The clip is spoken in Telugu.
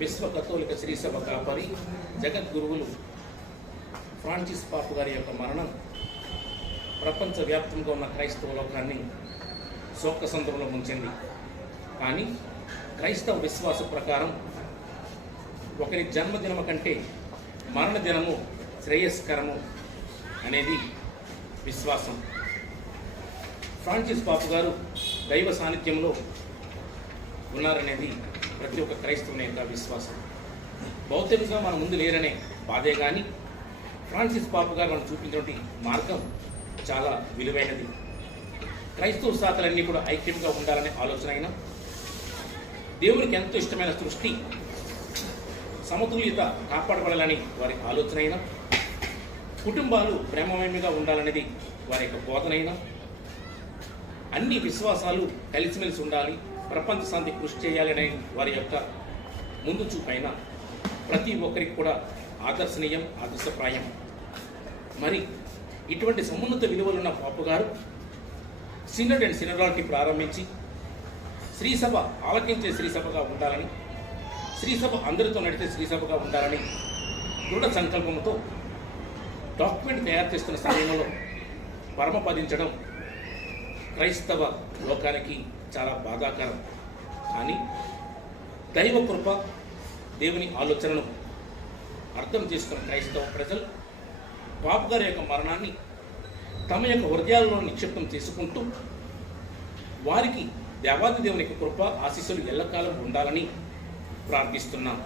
విశ్వ కథోలిక శ్రీసభ కాపరి జగద్గురువులు ఫ్రాన్సిస్ పాపు గారి యొక్క మరణం ప్రపంచవ్యాప్తంగా ఉన్న క్రైస్తవ లోకాన్ని శోకసంద్రంలో ముంచింది. కానీ క్రైస్తవ విశ్వాస ప్రకారం ఒకరి జన్మదినము కంటే మరణ దినము శ్రేయస్కరము అనేది విశ్వాసం. ఫ్రాన్సిస్ పాపు గారు దైవ సాన్నిధ్యంలో ఉన్నారనేది ప్రతి ఒక్క క్రైస్తవుని యొక్క విశ్వాసం. భౌతికంగా మన ముందు లేరనే బాధే కానీ ఫ్రాన్సిస్ పాపు గారు మనం చూపించినటువంటి మార్గం చాలా విలువైనది. క్రైస్తవ శాఖలన్నీ కూడా ఐక్యంగా ఉండాలనే ఆలోచన అయినా, దేవునికి ఎంతో ఇష్టమైన సృష్టి సమతుల్యత కాపాడబడాలని వారి ఆలోచన అయినా, కుటుంబాలు ప్రేమమయంగా ఉండాలనేది వారి యొక్క బోధనైనా, అన్ని విశ్వాసాలు కలిసిమెలిసి ఉండాలి, ప్రపంచ శాంతి కృషి చేయాలనే వారి యొక్క ముందు చూపైన ప్రతి ఒక్కరికి కూడా ఆదర్శనీయం, ఆదర్శప్రాయం. మరి ఇటువంటి సమున్నత విలువలున్న పాపు గారు సినడ్ అండ్ సినడాలిటీ ప్రారంభించి శ్రీసభ ఆలకించే శ్రీసభగా ఉండాలని, శ్రీసభ అందరితో నడిచే శ్రీసభగా ఉండాలని దృఢ సంకల్పంతో డాక్యుమెంట్ తయారు చేస్తున్న సమయంలో పరమపదించడం క్రైస్తవ లోకానికి చాలా బాధాకరం. కానీ దైవ కృప, దేవుని ఆలోచనను అర్థం చేసుకున్న క్రైస్తవ ప్రజలు పాపు గారి యొక్క మరణాన్ని తమ యొక్క హృదయాలలో నిక్షిప్తం చేసుకుంటూ వారికి దేవాది దేవుని యొక్క కృప ఆశీస్సులు ఎల్లకాలం ఉండాలని ప్రార్థిస్తున్నాం.